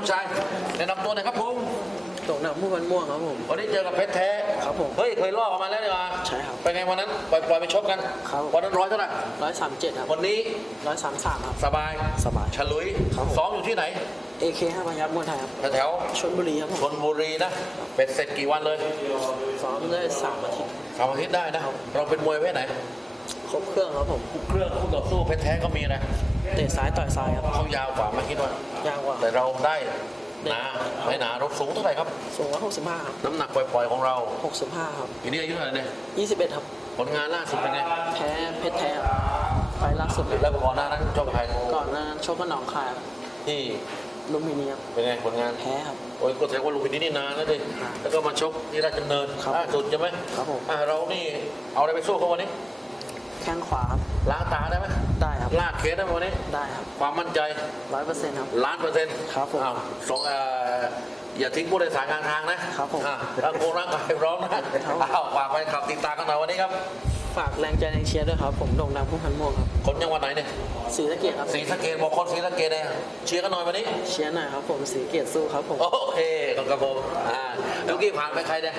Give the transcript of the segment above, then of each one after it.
ชายแนะนำตัวหน่อยครับผมตกหนักผู้พันม่วงครับผมวันนี้เจอกับเพชรแท้ครับผมเฮ้ยเคยลอกออกมาแล้วนี่มาใช่ครับเป็นไงวันนั้นปล่อยไปชกกันครับวันนั้นร้อยเท่าไหร่ 137ครับวันนี้ 133ครับสบายสบายฉลุยครับผมซ้อมอยู่ที่ไหน AK 5พยัคฆ์มวยไทยครับแถวชลบุรีครับผชมลบุรีนะเป็นเสร็จกี่วันเลยซ้อมได้3 อาทิตย์สามอาทิตย์ได้นะเราเป็นมวยประเภทไหนครบเครื่องครับผมเครื่องคู่ต่อสู้เพชรแท้ก็มีนะเตะซ้ายต่อยซ้ายครับเขายาวกว่าไม่คิดว่ายาวกว่าแต่เราได้หนาไม่หนาเราสูงเท่าไหร่ครับสูง165ครับน้ำหนักปล่อยๆของเรา 65ครับปีนี้อายุเท่าไหร่เนี่ย 21ครับผลงานล่าสุดเป็นไงแพ้เพชรแท้ครับไฟล์ล่าสุดเลยแล้วก่อนหน้านั้นชกกับใครก่อนหน้านั้นชกกับหนองคายครับที่ลุมพินีครับเป็นไงผลงานแพ้ครับโอ้ยก็แสดงว่าลุงพินีนี่นานแล้วดิแล้วก็มาชกที่ราชดำเนินครับล่าสุดใช่ไหมครับผมเรานี่เอาอะไรไปสู้เขาวันนี้แข้งขวาครับล้างตาได้ไหมได้ครับลากเคสได้ไหมวันนี้ได้ครับความมั่นใจ 100%ครับ 1,000,000% ครับผมอ้าวสองอย่าทิ้งผู้โดยสารกลางทางนะครับผมร่างกายร่างกายพร้อมนะครับ อ้าวฝากไปขับติดตามกันหน่อยวันนี้ครับฝากแรงใจแรงเชียร์ด้วยครับผมโด่งดังผู้พันม่วงครับคนจังหวัดไหนเนี่ยศรีสะเกษครับศรีสะเกษบอกคนศรีสะเกษเนี่ยเชียร์กันหน่อยวันนี้เชียร์หน่อยครับผมศรีสะเกษสู้ครับผมโอเคขอบคุณครับผมเมื่อกี้ผ่านไปใครเนี่ย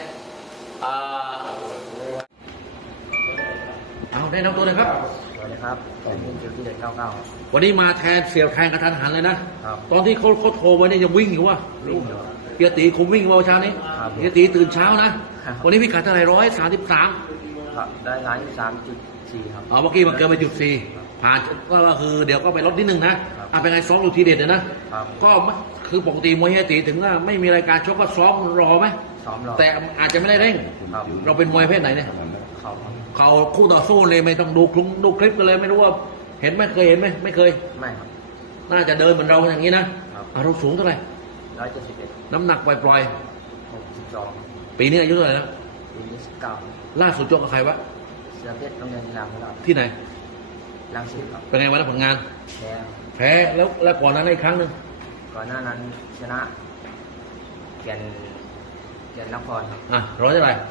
เอาได้นำตัวเลยครับสวัสดีครับผมเป็นคิวที่เด็ด99 วันนี้มาแทนเสียแทนกระทันหันเลยนะครับตอนที่เขาโทรมาเนี่ยยังวิ่งอยู่วะวิ่งอยู่เกียรติคุมวิ่งมาเช้านี้ครับเกียรติตื่นเช้านะครับวันนี้พิกัดเท่าไหร่133 ครับได้133.4ครับเมื่อกี้มันเกินไปจุดสี่ผ่านก็คือเดี๋ยวก็ไปลดนิดนึงนะเป็นไงซ้อมอยู่ทีเด็ดเลยนะครับ ก็คือปกติมวยเฮียตีถึงว่าไม่มีรายการชกก็ซ้อมรอไหมซ้อมรอแต่อาจจะไม่ได้เร่งครับเราเป็นมวยประเพศไหนเนี่ยเขาครับเขาคู่ต่อสู้เลยไม่ต้องดูคลิปกันเลยไม่รู้ว่าเห็นไหมเคยเห็นไหมไม่เคยไม่ครับน่าจะเดินเหมือนเราอย่างนี้นะครับ เราสูงเท่าไหร่ 171 น้ำหนักปล่อย 62 ๆปีนี้อายุเท่าไหร่แล้วปีนี้19 ล่าสุดชกกับใครวะเสือเพชรโรงเรียนกีฬาของเราที่ไหนลังสิตครับเป็นไงวันนั้นผลงานแพ้แพ้แล้วก่อนนั้นอีกครั้งหนึ่งก่อนหน้านั้นชนะแก่นนครครับร้อยเท่าไหร่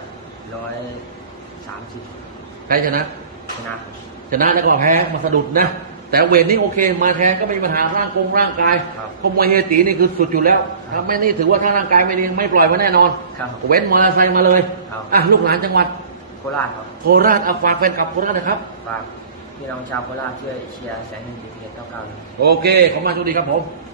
130 ใครชนะชนะครับชนะแล้วก็แพ้มาสะดุดนะ แต่เวทนี้โอเคมาแทนก็ไม่มีปัญหาร่างกายครับเพราะมวยเฮตีนี่คือสุดอยู่แล้วครับไม่นี่ถือว่าถ้าร่างกายไม่ดีไม่ปล่อยมาแน่นอนครับเว้นมอเตอร์ไซค์มาเลยครับลูกหลานจังหวัดโคราชครับโคราชฝากแฟนคลับโคราชนะครับฝากพี่น้องชาวโคราชช่วยเชียร์แสงเงินดีเพชร99 โอเคขอบคุณมากโชคดีครับผม